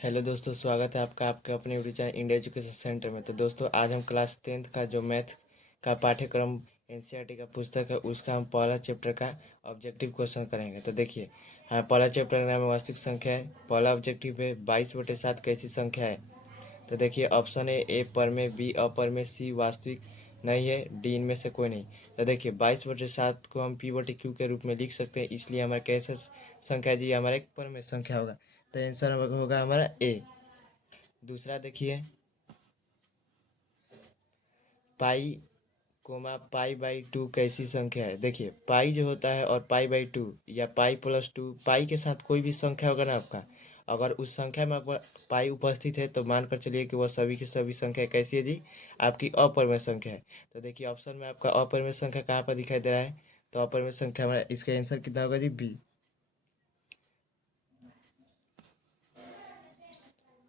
Hello दोस्तों, स्वागत है आपका आपके अपने YouTube channel India education centre में। तो दोस्तों, आज हम क्लास 10th का जो मैथ का पाठ्यक्रम एनसीईआरटी का पुस्तक है, उसका हम पहला चैप्टर का ऑब्जेक्टिव क्वेश्चन करेंगे। तो देखिए, हाँ, पहला चैप्टर का नाम है वास्तविक संख्या है। पहला ऑब्जेक्टिव है 22/7 कैसी संख्या है। तो देखिए, ऑप्शन ए पर में, बी अपर में, सी वास्तविक नहीं है, डी इनमें से कोई नहीं। तो देखिए, 22/7 को हम p/q के रूप में लिख सकते हैं, इसलिए हमारा कैसा संख्या जी, हमारा एक पर में संख्या होगा। तो आंसर होगा हमारा ए। दूसरा देखिए, पाई कोमा पाई/2 कैसी संख्या है। देखिए, पाई जो होता है और पाई/2 या पाई+2, पाई के साथ कोई भी संख्या होगा ना आपका, अगर उस संख्या में आपका पाई उपस्थित है तो मानकर चलिए कि वह सभी की सभी संख्या कैसी है जी, आपकी अपरिमेय संख्या है। तो देखिए, ऑप्शन में आपका अपरिमेय संख्या कहाँ पर दिखाई दे रहा है। तो अपरिमेय संख्या हमारा, इसका आंसर कितना होगा जी, बी।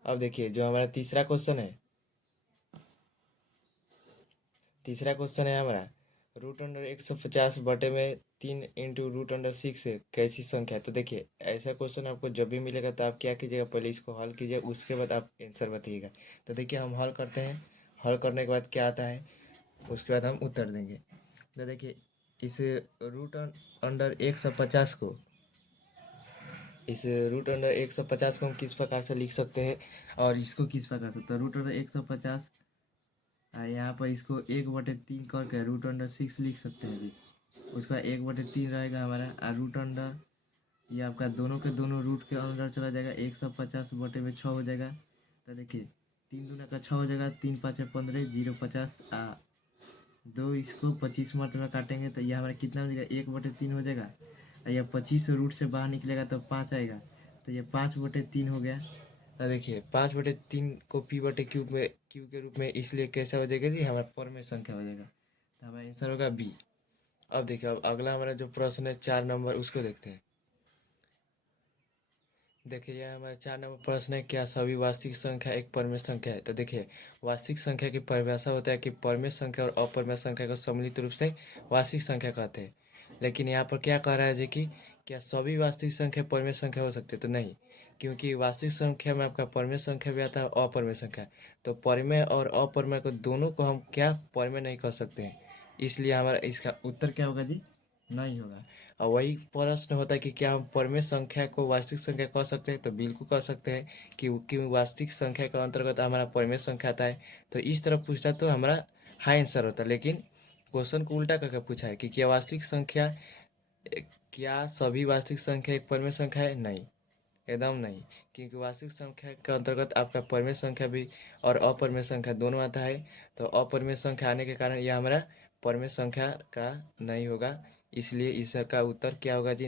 अब देखिए, जो हमारा तीसरा क्वेश्चन है, तीसरा क्वेश्चन है हमारा, √150/3 × कैसी संख्या है। तो देखिए, ऐसा क्वेश्चन आपको जब भी मिलेगा तो आप क्या कीजिएगा, पहले इसको हल कीजिए, उसके बाद आप आंसर बताइएगा। तो देखिए, हम हल करते हैं। हल करने के बाद क्या आता है, उसके बाद हम उत्तर देंगे। तो देखिए, इस √150 को, इस √150 को हम किस प्रकार से लिख सकते हैं और इसको किस प्रकार से। तो √150, यहाँ पर इसको 1/3 करके √6 लिख सकते हैं जी। उसका 1/3 रहेगा हमारा, और रूट अंडर, ये आपका दोनों के दोनों रूट के अंदर चला जाएगा, 150/6 हो जाएगा। तो देखिए, 3 दूना का 6 हो जाएगा, 3×5 = 15, 0×50 दो, इसको 25 मात्रा में काटेंगे तो यह हमारा कितना हो जाएगा, 1/3 हो जाएगा। और यह 25 रूट से बाहर निकलेगा तो 5 आएगा, तो ये 5/3 हो गया। तो देखिए, 5/3 को क्यू के रूप में इसलिए कैसा हो जाएगा जी, हमारा पर में संख्या हो जाएगा। तो हमारा आंसर होगा बी। अब देखिए, अब अगला हमारा जो प्रश्न है 4 नंबर, उसको देखते हैं। देखिए, यह हमारा 4 नंबर प्रश्न है, क्या सभी वास्तविक संख्या एक परमेय संख्या है। तो देखिए, वास्तविक संख्या की परिभाषा होता है कि परमेय संख्या और अपरमेय संख्या को सम्मिलित रूप से वास्तविक संख्या कहते हैं। लेकिन यहाँ पर क्या कह रहा है जी कि क्या सभी वास्तविक संख्या परमेय संख्या हो सकती है। तो नहीं, क्योंकि वास्तविक संख्या में आपका परमेय संख्या भी आता है और अपरमेय संख्या। तो परमेय और अपरमेय को दोनों को हम क्या परमेय नहीं कह सकते हैं, इसलिए हमारा इसका उत्तर क्या होगा जी, नहीं होगा। और वही प्रश्न होता है कि क्या हम परमेय संख्या को वास्तविक संख्या कह सकते हैं। तो बिल्कुल कह सकते हैं, क्योंकि वास्तविक संख्या के अंतर्गत हमारा परमेय संख्या आता है। तो इस तरफ पूछता तो हमारा हाँ आंसर होता, लेकिन क्वेश्चन को उल्टा करके पूछा है कि क्या वास्तविक संख्या, क्या सभी वास्तविक संख्या एक परमेय संख्या है। नहीं, एकदम नहीं, क्योंकि वास्तविक संख्या के अंतर्गत आपका परमेय संख्या भी और अपरमेय संख्या दोनों आता है। तो अपरमेय संख्या आने के कारण यह हमारा परमेय संख्या का नहीं होगा, इसलिए इसका उत्तर क्या होगा जी।